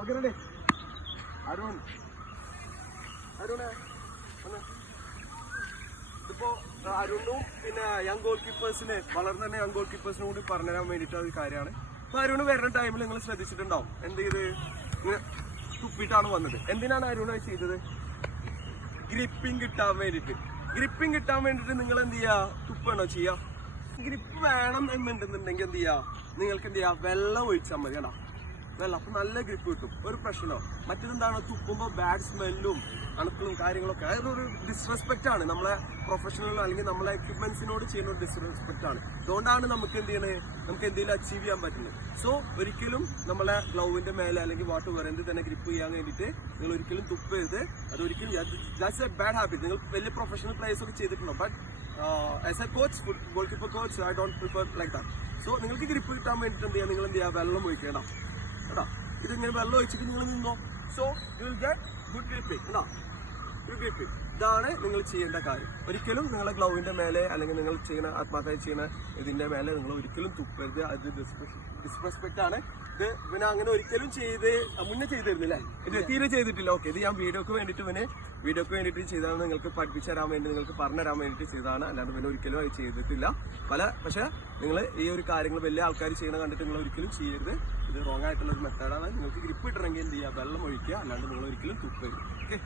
Okay ready. Arun അരുണേ ഇതിപ്പോ അരുണും പിന്നെ young goal കീപ്പേഴ്സിന് വളർന്നു തന്നെ യങ് ഗോൾ കീപ്പേഴ്സിനും കൂടി പറഞ്ഞുതരാൻ വേണ്ടിയിട്ട് ഒരു കാര്യമാണ്. അപ്പൊ അരുണ് വരുന്ന ടൈമിൽ നിങ്ങൾ ശ്രദ്ധിച്ചിട്ടുണ്ടാവും എന്ത് ചെയ്ത് തുപ്പിട്ടാണ് വന്നത്. എന്തിനാണ് അരുണ് ചെയ്തത്? ഗ്രിപ്പിംഗ് കിട്ടാൻ വേണ്ടിയിട്ട്. ഗ്രിപ്പിംഗ് കിട്ടാൻ വേണ്ടിയിട്ട് നിങ്ങൾ എന്ത് ചെയ്യാ? തുപ്പാണോ ചെയ്യാ? ഗ്രിപ്പ് വേണം എന്നുണ്ടെന്നുണ്ടെങ്കിൽ എന്ത് ചെയ്യാ? നിങ്ങൾക്ക് എന്ത് ചെയ്യാ? വെള്ളം ഒഴിച്ചാൽ മതി. കേട്ടോ, വെള്ളം. അപ്പൊ നല്ല ഗ്രിപ്പ് കിട്ടും. ഒരു പ്രശ്നമോ മറ്റേതെന്താണ് തുപ്പുമ്പോൾ ബാഡ് സ്മെല്ലും അണുക്കളും കാര്യങ്ങളൊക്കെ. അതൊരു ഡിസ്റെസ്പെക്റ്റ് ആണ് നമ്മളെ പ്രൊഫഷണൽ അല്ലെങ്കിൽ നമ്മളെ എക്യുപ്മെന്റ്സിനോട് ചെയ്യുന്ന ഒരു ഡിസ്റെസ്പെക്റ്റ് ആണ്. അതുകൊണ്ടാണ് നമുക്ക് എന്ത് ചെയ്യണത്, നമുക്ക് എന്തെങ്കിലും അച്ചീവ് ചെയ്യാൻ പറ്റുന്നത്. സോ ഒരിക്കലും നമ്മളെ ഗ്ലൗവിന്റെ മേലെ അല്ലെങ്കിൽ വാട്ട് എന്ത് തന്നെ ഗ്രിപ്പ് ചെയ്യാൻ വേണ്ടിയിട്ട് നിങ്ങൾ ഒരിക്കലും തുപ്പരുത്. അതൊരിക്കലും ദാറ്റ്സ് എ ബാഡ് ഹാബിറ്റ്. നിങ്ങൾ വലിയ പ്രൊഫഷണൽ പ്ലേയേഴ്സ് ഒക്കെ ചെയ്തിട്ടുണ്ടോ? But as A coach, goal keeper coach, I don't prefer like that. So നിങ്ങൾക്ക് ഗ്രിപ്പ് കിട്ടാൻ വേണ്ടിയിട്ട് എന്ത് ചെയ്യാം? നിങ്ങൾ എന്ത് ചെയ്യുക? വെള്ളം ഒഴിക്കണം കേട്ടോ. ഇതിങ്ങനെ വെള്ളം ഒഴിച്ചിട്ട് നിങ്ങൾ നിന്നോ. So you will get good gripping കേട്ടോ. ഗുഡ് ഗ്രിപ്പിംഗ് ഇതാണ് നിങ്ങൾ ചെയ്യേണ്ട കാര്യം. ഒരിക്കലും നിങ്ങളെ ഗ്ലൗവിന്റെ മേലെ അല്ലെങ്കിൽ നിങ്ങൾ ചെയ്യുന്ന ആത്മാർത്ഥമായി ചെയ്യുന്ന ഇതിന്റെ മേലെ നിങ്ങൾ ഒരിക്കലും തുപ്പരുത്. അത് ഡിസ്റെസ്പെക്റ്റ് ആണ്. ഇത് പിന്നെ അങ്ങനെ ഒരിക്കലും മുന്നേ ചെയ്തിരുന്നില്ലേ? ഇത് തീരെ ചെയ്തിട്ടില്ല. ഓക്കെ, ഇത് ഞാൻ വീഡിയോക്ക് വേണ്ടിയിട്ട് ചെയ്തതാണ്. നിങ്ങൾക്ക് പഠിപ്പിച്ചു തരാൻ വേണ്ടി, നിങ്ങൾക്ക് പറഞ്ഞു തരാൻ വേണ്ടിയിട്ട് ചെയ്തതാണ്. അല്ലാണ്ട് പിന്നെ ഒരിക്കലും അത് ചെയ്തിട്ടില്ല. പക്ഷേ നിങ്ങൾ ഈ ഒരു കാര്യങ്ങൾ വലിയ ആൾക്കാർ ചെയ്യണ കണ്ടിട്ട് നിങ്ങൾ ഒരിക്കലും ചെയ്യരുത്. ഇത് റോങ് ആയിട്ടുള്ള ഒരു മെത്തേഡാണ്. നിങ്ങൾക്ക് ഗ്രിപ്പ് കിട്ടണമെങ്കിൽ എന്ത് ചെയ്യുക? വെള്ളം ഒഴിക്കുക. അല്ലാണ്ട് നിങ്ങൾ ഒരിക്കലും തുപ്പരുത്. ഓക്കെ.